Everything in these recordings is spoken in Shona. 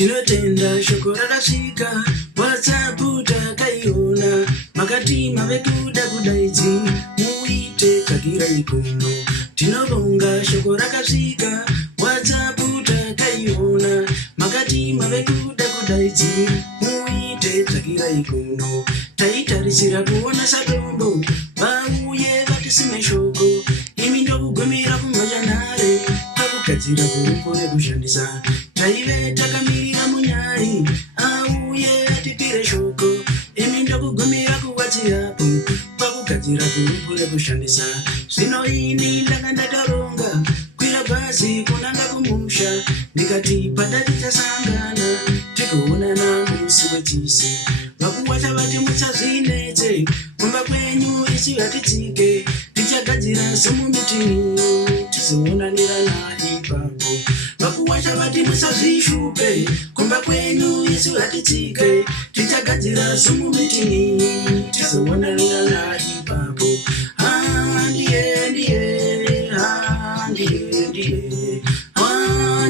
tinotenda shoko rakasvika WhatsApp takaiona makati mave kuda kudaidzi muite kakirai kuno tinobonga shoko rakasvika WhatsApp takaiona makati mave kuda kudaidzi muite kakirai kuno taitarisira kuona sadombo vauye vatisime shoko imi ndokugumira kumhojanhare pakugadzira gurupu rekushandisa taive takamirira munyari auye atipire shoko imi ndokugumira kuWhatsApp pakugadzira gurupu rekushandisa zvino ini ndanga ndatoronga kwira bhazi kunanga kumusha ndikati padati tasangana tikuonana musi wechisi vakuwacha vati musazvinetse kumba kwenyu isi vatitsike tichagadzira semumitini tizoonanirana ipapo vakuwacha vati musazvishupe kumba kwenyu isi vatitsike tichagadzira semumitini tizoonanirana ipapo ndiye ndiye ndiye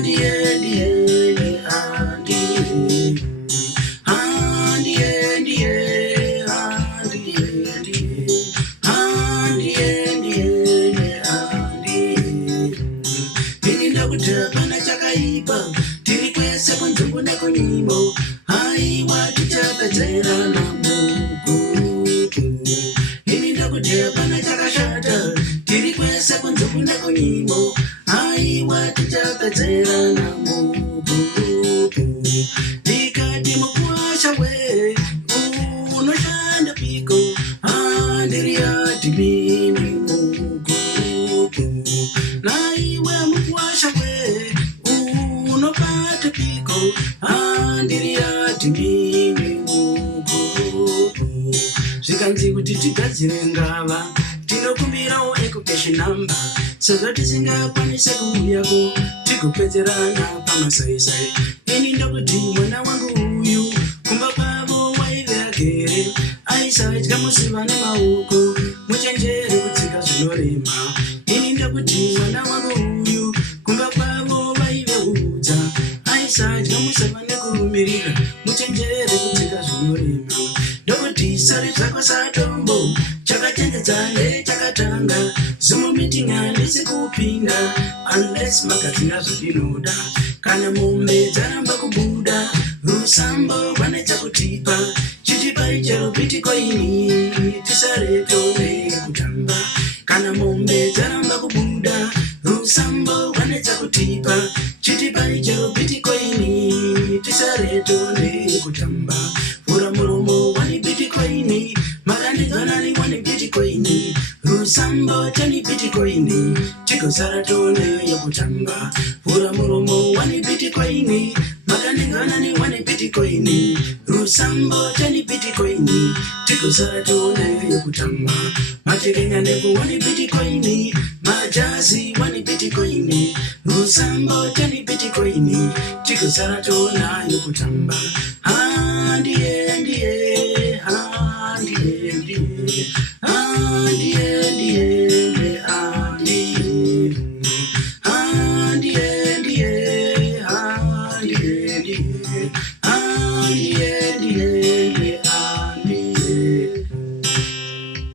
ndiye ndiye ndiye Pana chakaipa tiri kwese kunzungu nekunimo aiwa tichapedzera namugutu ini ndakuteya pana chakashata tiri kwese kunzungu nekunimo aiwa tichapedzera namugutu ndikati mukuwasha we unoshanda piko ndiri yatibini mugutu naiwe mukuwasha we unopata piko ndiri yatibini mugutu zvikanzi kuti tigadzire ngava tinokumbirawo education number sezvo tisingakwanise kuuyako tigopedzerana pamasaisai ini ndokuti mwana wangu uyu kumba kwavo waive agere aisadya musiva nemaoko muchenjere kutsika zvinorema ini ndokuti mwana wangu uyu kumba kwavo vaive udza aisadya musiva nekurumirira muchenjere kutsika zvinorema ndokuti sari zvako satombo chakatendedzane chakatanga zimumiting handisi kupinda unless makatsinga zvodinoda kana mombe dzaramba kubuda rusambo vane chakutipa chitipa ichero bitikoini tisareto nekutamba kana mombe dzaramba kubuda rusambo vane chakutipa chitipa ichero bitikoini tisareto nekutamba vura muromo wani bitikoini makandidzanani wani bitikoini rusambo tani bitikoini tikozara tone yokutamba vura muromo wani bitikoini makandidzanani wani bitikoini rusambo tani bitikoini tikozara tone yokutamba matekenya neku wani bitikoini majazi wani bitikoini rusambo tani bitikoini tikozara tona yokutamba ndiye ndiye ndiye ndiye